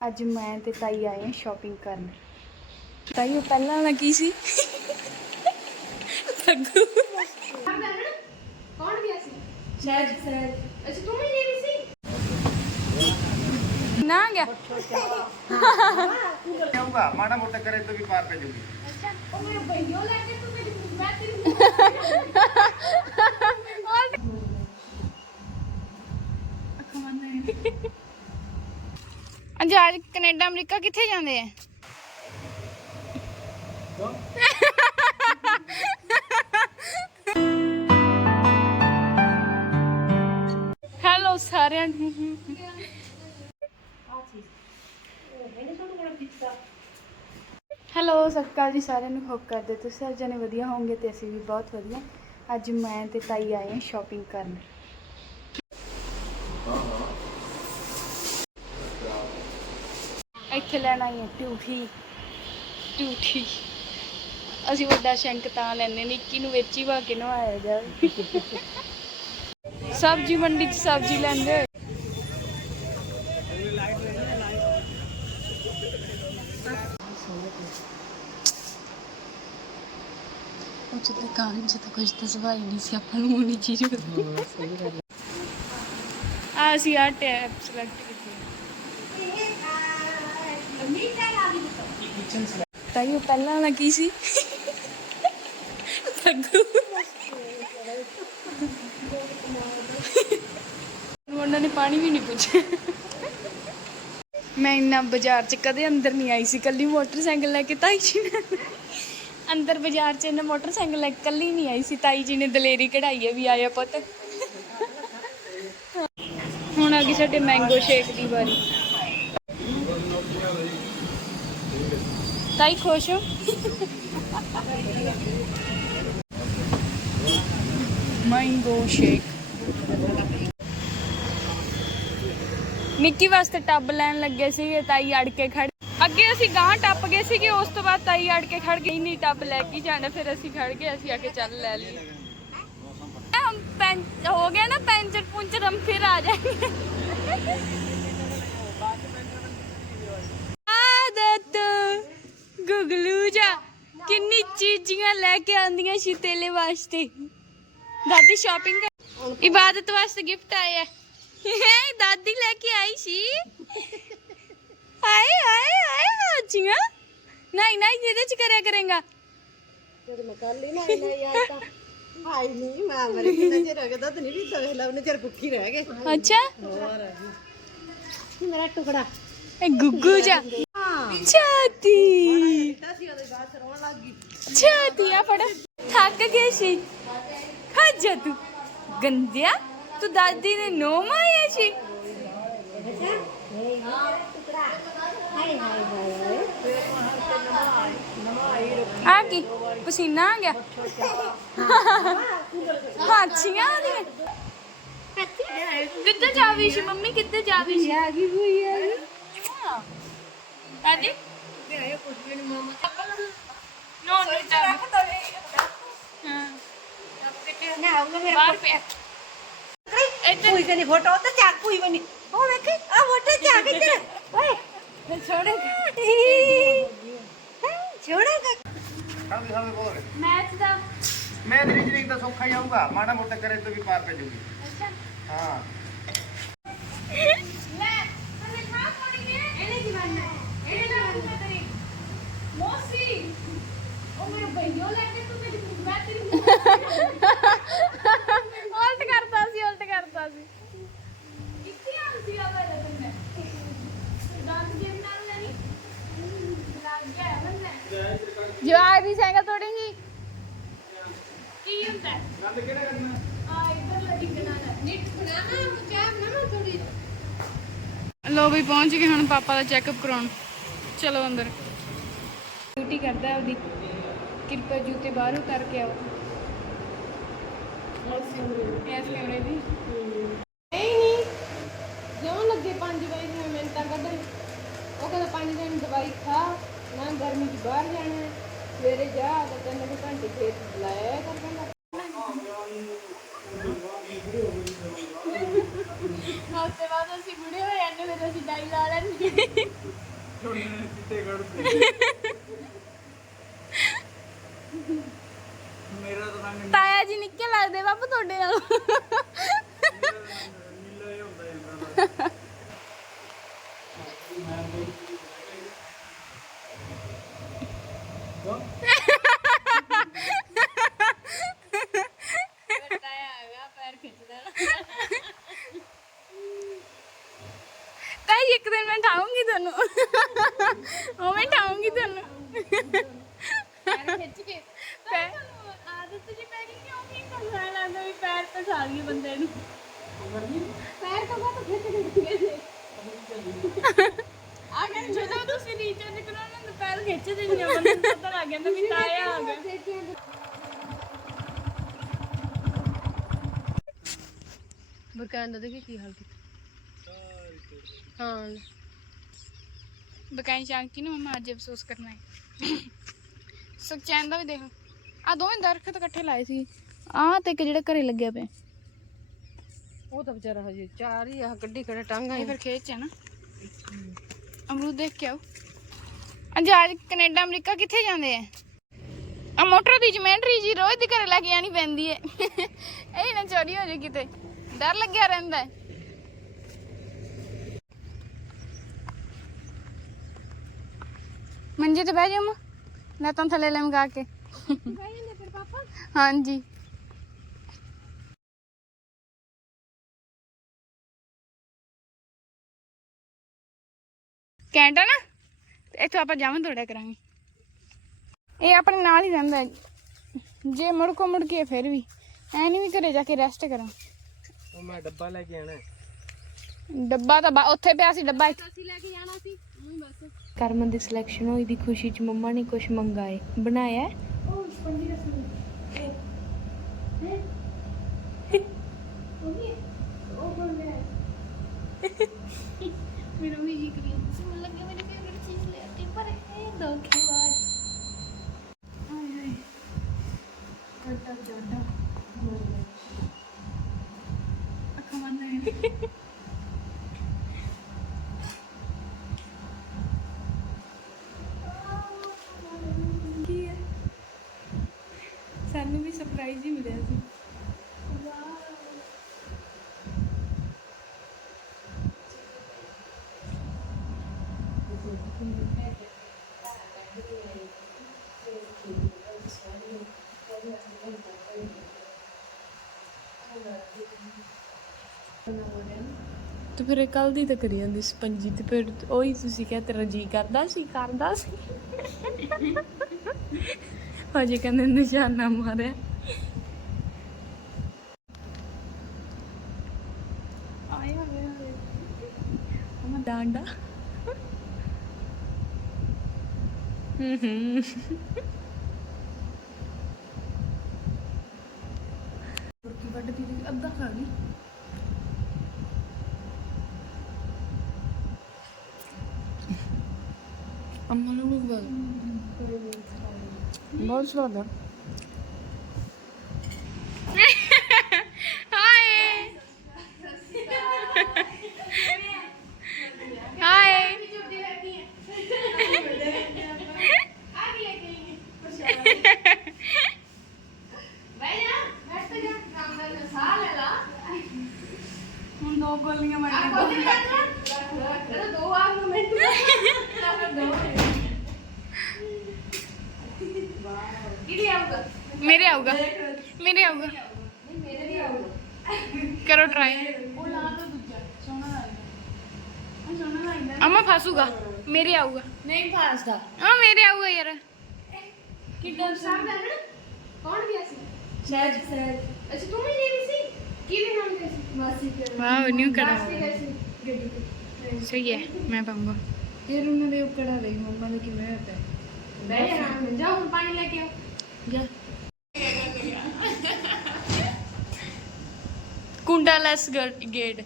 ਅੱਜ ਮੈਂ ਤੇ ਤਾਈ ਆਏ ਹਾਂ ਸ਼ਾਪਿੰਗ ਕਰਨ। ਤਾਈ ਉਹ ਪਹਿਲਾਂ ਵਾਲਾ ਕੀ ਸੀ? ਕੌਣ ਗਿਆ ਸੀ? ਸਹਿਜ ਸਹਿਜ। ਅੱਛਾ ਤੂੰ ਵੀ ਗਈ ਸੀ? ਨਾ ਗਿਆ। ਕਹੂੰਗਾ ਮਾੜਾ ਮੋਟਾ ਕਰੇ ਤਾਂ ਵੀ ਪਾਰ ਪੈ ਜੂਗੀ ਅੱਛਾ ਉਹ ਮੇਰੇ ਭਈਓ ਲੈ ਕੇ ਤੂੰ ਮੇਰੀ ਮੈਂ ਤੇਰੀ ਅੱਜ ਕੈਨੇਡਾ, ਅਮਰੀਕਾ ਕਿੱਥੇ ਜਾਂਦੇ ਆ? ਹੈਲੋ ਸਾਰਿਆਂ ਨੂੰ। ਹੈਲੋ ਸਤਿ ਸ਼੍ਰੀ ਅਕਾਲ ਜੀ ਸਾਰਿਆਂ ਨੂੰ ਹੋਪ ਕਰਦੇ ਤੁਸੀਂ ਸਾਰੇ ਜਣੇ ਵਧੀਆ ਹੋਵੋਗੇ ਤੇ ਅਸੀਂ ਵੀ ਬਹੁਤ ਵਧੀਆ। ਅੱਜ ਮੈਂ ਤੇ ਤਾਈ ਆਏ ਹਾਂ ਸ਼ਾਪਿੰਗ ਕਰਨ। ਇੱਥੇ ਲੈਣ ਆਈ ਹਾਂ ਟਿਊਠੀ ਟਿਊਠੀ ਅਸੀਂ ਵੱਡਾ ਸ਼ੈਂਕ ਤਾਂ ਲੈਣੇ ਨਿੱਕੀ ਨੂੰ ਵਿੱਚ ਹੀ ਵਾ ਕੇ ਨਵਾਇਆ ਜਾਵੇ। ਸਬਜ਼ੀ ਮੰਡੀ 'ਚ ਸਬਜ਼ੀ ਲੈਂਦੇ ਉਹ ਜਿੱਦਾਂ ਕਾਗਜ਼ ਚ ਤਾਂ ਕੁਝ ਤਾਂ ਸਵਾਈ ਨਹੀਂ ਸੀ ਆਪਾਂ ਨੂੰ ਨਹੀਂ ਚੀਜ਼ ਆ ਅਸੀਂ ਆ ਟੈਬ ਸਿਲੈਕਟ ਕੀਤੀ ਤਾਈ ਉਹ ਪਹਿਲਾਂ ਵਾਲਾ ਕੀ ਸੀ? ਠੱਗੂ ਉਹਨਾਂ ਨੇ ਪਾਣੀ ਵੀ ਨਹੀਂ ਪੁੱਛਿਆ। ਮੈਂ ਇੰਨਾ ਬਾਜ਼ਾਰ 'ਚ ਕਦੇ ਅੰਦਰ ਨਹੀਂ ਆਈ ਸੀ, ਕੱਲੀ ਮੋਟਰਸਾਈਕਲ ਲੈ ਕੇ ਤਾਈ ਜੀ ਨੇ ਅੰਦਰ ਬਾਜ਼ਾਰ 'ਚ ਇਹਨਾਂ ਮੋਟਰਸਾਈਕਲ ਲੈ ਕੇ ਕੱਲੀ ਨਹੀਂ ਆਈ ਸੀ, ਤਾਈ ਜੀ ਨੇ ਦਲੇਰੀ ਕਢਾਈ ਹੈ ਵੀ ਆਇਆ ਪੁੱਤ। ਹੁਣ ਆ ਗਈ ਸਾਡੇ ਮੈਂਗੋ ਸ਼ੇਕ ਦੀ ਵਾਰੀ। ਤਾਈ ਖੁਸ਼ ਹੋ ਮੈਂਗੋ ਸ਼ੇਕ ਨਿੱਕੀ ਵਾਸਤੇ ਟੱਬ ਲੈਣ ਲੱਗੇ ਸੀ ਤਾਈ ਅੜ ਕੇ ਖੜ ਅੱਗੇ ਅਸੀਂ ਗਾਂ ਟੱਪ ਗਏ ਸੀਗੇ ਉਸ ਤੋਂ ਬਾਅਦ ਤਾਈ ਅੜ ਕੇ ਖੜ ਗਈ ਨਹੀਂ ਟੱਬ ਲੈ ਕੇ ਜਾਣਾ ਫਿਰ ਅਸੀਂ ਖੜ ਗਏ ਅਸੀਂ ਆ ਕੇ ਚੱਲ ਲੈ ਲਈ ਹਮ ਪੈਂ ਹੋ ਗਿਆ ਨਾ ਪੈਂਚਰ ਪੁੰਚਰ ਹਮ ਫਿਰ ਆ ਜਾएंगे ਆਦਤ ਗੁਗਲੂ ਜਾ ਕਿੰਨੀ ਚੀਜ਼ੀਆਂ ਲੈ ਕੇ ਆਂਦੀਆਂ ਸੀ ਤੇਲੇ ਵਾਸਤੇ? ਦਾਦੀ ਸ਼ਾਪਿੰਗ ਇਬਾਦਤ ਵਾਸਤੇ ਗਿਫਟ ਆਇਆ ਹੈ ਦਾਦੀ ਲੈ ਕੇ ਆਈ ਸੀ। ਆਏ ਆਏ ਆਏ ਅੱਛੀਆਂ ਨਹੀਂ ਨਹੀਂ ਜਿਹਦੇ ਚ ਕਰਿਆ ਕਰੇਗਾ। ਜਦ ਮੈਂ ਕਰ ਲਈ ਨਾ ਇੰਨਾ ਯਾਰ ਤਾਂ। ਹਾਈ ਨਹੀਂ ਮੈਂ ਮਰੀ ਕਿੰਨਾ ਚਿਰ ਹੋ ਗਿਆ ਦੁੱਧ ਨਹੀਂ ਪੀਤਾ ਵੇਖ ਲਾ ਉਹਨੇ ਚਿਰ ਭੁੱਖੀ ਰਹਿ ਗਏ। ਅੱਛਾ। ਮੇਰਾ ਟੁਕੜਾ। ਇਹ ਗੁੱਗੂ ਜਾ ਹਾਂ। ਲੱਗ ਗਈ ਛਾਤੀ ਆ ਫੜ। ਥੱਕ ਗਏ ਸੀ। ਖਾ ਜਾ ਤੂੰ। ਗੰਦਿਆ ਤੂੰ ਦਾਦੀ ਨੇ ਨੋ ਮਾਇਆ ਸੀ। ਆ ਕੀ? ਪਸੀਨਾ ਆ ਗਿਆ? ਹਾਚੀਆਂ ਆ ਗਈਆਂ ਕਿੱਥੇ ਜਾਵੀ ਸੀ ਮੰਮੀ? ਕਿੱਥੇ ਜਾਵੀ ਸੀ? ਆ ਗਈ ਹੋਈ ਆ ਦਾਦੀ? ਨੋ ਨੋ ਹਾਂ ਨਾ ਆਉਂਗਾ ਮੇਰਾ ਬਾਹਰ ਪਿਆ ਇੱਧਰ ਕੋਈ ਕਨੀ ਫੋਟੋ ਤੇ ਚੱਕ ਕੋਈ ਬਣੀ ਉਹ ਵੇਖ ਆ ਫੋਟੋ ਚੱਕ ਇੱਧਰ ਓਏ ਛੋੜੇ ਛੋੜੇਗਾ ਸਾਹਮਣੇ ਸਾਹਮਣੇ ਬੋਲ ਰਹੇ ਮੈਥ ਦਾ ਮੈਂ ਤੇਰੀ ਜਿੰਦਗੀ ਤਾਂ ਸੌਖਾ ਹੀ ਆਊਗਾ ਮਾੜਾ ਮੋਟਾ ਕਰੇ ਤਾਂ ਵੀ ਪਾਰ ਪੈ ਜੂਗੀ ਅੱਛਾ ਹਾਂ ਲੈ ਹਮੇ ਖਾ ਪਾਣੀ ਨੇ ਇਹਨੇ ਕੀ ਬਣਨਾ ਇਹਨੇ ਨਾ ਪੁੱਛਿਆ ਤੇਰੀ ਮੋਸੀ ਉਹ ਮੇਰੇ ਭਈਓ ਲੈ ਕੇ ਤੂੰ ਮੇਰੀ ਮੈਂ ਤੇਰੀ ਉਲਟ ਕਰਦਾ ਸੀ ਉਲਟ ਕਰਦਾ ਸੀ ਕਿੱਥੇ ਆਂਦੀ ਆ ਵੇ ਤੁਮਨੇ ਦੰਦ ਜੇ ਨਾਲ ਲੈਣੀ ਲੱਗ ਗਿਆ ਜਵਾਕ ਦੀ ਸਾਈਕਲ ਤੋੜੇਂਗੀ। ਕੀ ਹੁੰਦਾ? ਗੰਦ ਕਿਹੜਾ ਕਰਨਾ ਆ ਇੱਧਰ ਲੱਗੀ ਬਣਾਣਾ ਨਿੱਟ ਬਣਾਣਾ ਚਾਹ ਬਣਾਣਾ ਥੋੜੀ ਲੋ ਵੀ ਪਹੁੰਚ ਗਏ ਹੁਣ ਪਾਪਾ ਦਾ ਚੈੱਕਅਪ ਕਰਾਉਣ। ਚਲੋ ਅੰਦਰ। ਡਿਊਟੀ ਕਰਦਾ ਆਪਦੀ ਕਿਰਪਾ ਜੂਤੇ ਬਾਹਰੋਂ ਕਰਕੇ ਆਓ। ਇਸ ਕੈਮਰੇ ਦੀ। ਨਹੀਂ ਨਹੀਂ। ਜਿਉਂ ਲੱਗੇ 5 ਵਜੇ ਦੀਆਂ ਮਿੰਟਾਂ ਕੱਢਣ ਉਹ ਕਹਿੰਦਾ 5 ਦਿਨ ਦਵਾਈ ਖਾ ਨਾ ਗਰਮੀ 'ਚ ਬਾਹਰ ਜਾਣਾ। ਹੈ। ਸਵੇਰੇ ਜਾ ਤੇ ਤਿੰਨ ਕੁ ਘੰਟੇ ਖੇਤ ਬੁਲਾਇਆ ਕਰ ਕਹਿੰਦਾ। ਉਸ ਤੋਂ ਬਾਅਦ ਅਸੀਂ ਬੁੜੇ ਹੋ ਜਾਂਦੇ ਫਿਰ ਅਸੀਂ ਡਾਈ ਲਾ ਲੈਂਦੇ। ਤਾਇਆ ਜੀ ਨਿੱਕੇ ਲੱਗਦੇ ਬਾਪੂ ਤੁਹਾਡੇ ਨਾਲ ਤਾਈ ਇੱਕ ਦਿਨ ਮੈਂ ਠਾਉਂਗੀ ਤੁਹਾਨੂੰ। ਉਹ ਮੈਂ ਠਾਉਂਗੀ ਤੁਹਾਨੂੰ। ਖਿੱਚ ਕੇ। ਪੈਰ ਆਦਤ ਜੀ ਪੈ ਗਈ ਕਿਉਂ ਨਹੀਂ ਕਰਨਾ ਲੱਗਦਾ ਵੀ ਪੈਰ ਤੇ ਖਾ ਗਈ ਬੰਦੇ ਨੂੰ। ਪੈਰ ਤੋਂ ਬਾਅਦ ਖਿੱਚ ਕੇ ਦੇ ਆ ਕੇ ਜਦੋਂ ਤੁਸੀਂ ਰੀਚਾਰਜ ਕਰਾਉਣਾ ਤਾਂ ਪੈਰ ਖਿੱਚ ਦਿੰਦੇ ਹੋ ਬੰਦੇ ਨੂੰ। ਪਤਾ ਲੱਗ ਜਾਂਦਾ ਵੀ ਤਾਇਆ ਆ ਗਿਆ। ਬਰਕਾਨ ਦਾ ਦੇਖੀ ਕੀ ਹਾਲ ਕੀਤਾ। ਹਾਂ। ਬਕਾਈ ਸ਼ਾਂਤੀ ਨੂੰ ਮੈਂ ਅੱਜ ਅਫਸੋਸ ਕਰਨਾ ਹੈ। ਸੁਖਚੈਨ ਦਾ ਵੀ ਦੇਖੋ। ਆ ਦੋਵੇਂ ਦਰਖਤ ਇਕੱਠੇ ਲਾਏ ਸੀ। ਆ ਤੇ ਇੱਕ ਜਿਹੜਾ ਘਰੇ ਲੱਗਿਆ ਪਿਆ। ਉਹ ਤਾਂ ਵਿਚਾਰਾ ਹਜੇ ਚਾਰ ਹੀ ਆ ਗੱਡੀ ਖੜਾ ਟਾਂਗਾ ਇਹ ਫਿਰ ਖੇਤ ਚ ਹੈ ਨਾ। ਅਮਰੂਦ ਦੇਖ ਕੇ ਆਓ। ਅੱਜ ਅੱਜ ਕੈਨੇਡਾ ਅਮਰੀਕਾ ਕਿੱਥੇ ਜਾਂਦੇ ਆ? ਆ ਮੋਟਰ ਦੀ ਜਮੈਂਟਰੀ ਜੀ ਰੋਜ਼ ਦੀ ਘਰੇ ਲੈ ਕੇ ਆਣੀ ਪੈਂਦੀ ਹੈ। ਇਹ ਨਾ ਚੋਰੀ ਹੋ ਜੇ ਕਿਤੇ। ਡਰ ਲੱਗਿਆ ਰਹਿੰਦਾ ਹੈ। ਮੰਜੇ ਤੇ ਬਹਿ ਜਾ ਮਾ। ਮੈਂ ਤਾਂ ਥੱਲੇ ਲਮਕਾ ਕੇ। ਹਾਂਜੀ। ਕੈਂਟਾ ਨਾ, ਤੇ ਇੱਥੋਂ ਆਪਾਂ ਜਾਵਾਂ ਥੋੜਾ ਕਰਾਂਗੇ। ਇਹ ਆਪਣੇ ਨਾਲ ਹੀ ਰਹਿੰਦਾ ਜੇ ਮੁੜ ਕੋ ਮੁੜ ਕੇ ਫਿਰ ਵੀ। ਐ ਨਹੀਂ ਵੀ ਘਰੇ ਜਾ ਕੇ ਰੈਸਟ ਕਰਾਂ। ਉਹ ਮੈਂ ਡੱਬਾ ਲੈ ਕੇ ਆਣਾ ਡੱਬਾ ਤਾਂ ਬਾ- ਉੱਥੇ ਪਿਆ ਸੀ ਡੱਬਾ ਇੱਥੇ। ਅਸੀਂ ਲੈ ਕੇ ਜਾਣਾ ਸੀ ਉਹੀ ਬਸ। ਕਰਮਨ ਦੀ ਸਿਲੈਕਸ਼ਨ ਹੋਈ ਦੀ ਖੁਸ਼ੀ 'ਚ ਮੰਮਾ ਨੇ ਕੁਝ ਮੰਗਾਏ। ਬਣਾਇਆ? ਹੈ? ਮੈਨੂੰ ਵੀ ਜੀ ਕਰੀ ਸੀ ਮੈਨੂੰ ਲੱਗਿਆ ਮੇਰੀ ਫੇਵਰਿਟ ਚੀਜ਼ ਲੈ ਆਤੀ ਪਰ ਇਹ ਧੋਖੇਬਾਜ਼। ਹਾਏ ਹਾਏ। ਕੱਟਾ ਜੋੜਾ ਅੱਖਾਂ ਬੰਦ ਨੇ ਸਾਨੂੰ ਵੀ ਸਰਪ੍ਰਾਈਜ਼ ਹੀ ਮਿਲਿਆ ਸੀ। ਤੇ ਫਿਰ ਕੱਲ ਦੀ ਤਾਂ ਕਰੀ ਜਾਂਦੀ ਸਪੰਜੀ ਤੇ ਫਿਰ ਉਹੀ ਤੁਸੀਂ ਕਿਹਾ ਤੇਰਾ ਜੀ ਕਰਦਾ ਸੀ ਕਰਦਾ ਸੀ। ਹਜੇ ਕਹਿੰਦੇ ਨਿਸ਼ਾਨਾ ਮਾਰਿਆ। ਆਏ ਹੋਏ ਹੋਏ। ਉਹ ਡਾਂਡਾ। ਹੂੰ ਹੂੰ। ਕੀ ਦੀ ਅੱਧਾ ਖਾ ਗਈ ਅੰਮਾ ਨੂੰ ਵੀ ਬਹੁਤ ਸਵਾਦ ਹੈ ਹਾਏ। ਹਾਏ। ਹੁਣ ਦੋ ਗੋਲੀਆਂ ਮਾਰ ਮੇਰੇ ਆਊਗਾ। ਮੇਰੇ ਆਊਗਾ। ਕਰੋ ਟਰਾਈ ਅਮਾ ਫਾਸੂਗਾ। ਮੇਰੇ ਆਊਗਾ। ਨਹੀਂ ਫਾਸਦਾ। ਆ ਮੇਰੇ ਆਊਗਾ ਯਾਰ। ਕਿੱਦਾਂ ਸਾਹਮਣੇ ਕੌਣ ਗਿਆ ਸੀ? ਸਹਿਜ ਸਹਿਜ। ਅੱਛਾ ਤੂੰ ਹੀ ਗਈ ਸੀ? ਕਿਹਦੇ ਨਾਮ ਗਈ ਸੀ? ਮਾਸੀ ਕੇ ਵਾਹ ਨਿਊ ਕੜਾ। ਸਹੀ ਹੈ ਮੈਂ ਪਾਉਂਗਾ ਫਿਰ ਉਹਨਾਂ ਦੇ ਉਕੜਾ ਲਈ ਮੰਮਾ ਨੇ ਕਿਵੇਂ ਬਹਿ ਜਾ ਆਰਾਮ ਨਾਲ। ਜਾ ਹੁਣ ਪਾਣੀ ਲੈ ਕੇ ਆਓ। ਜਾ। ਕੁੰਡਾ ਲੈਸ ਗੇਟ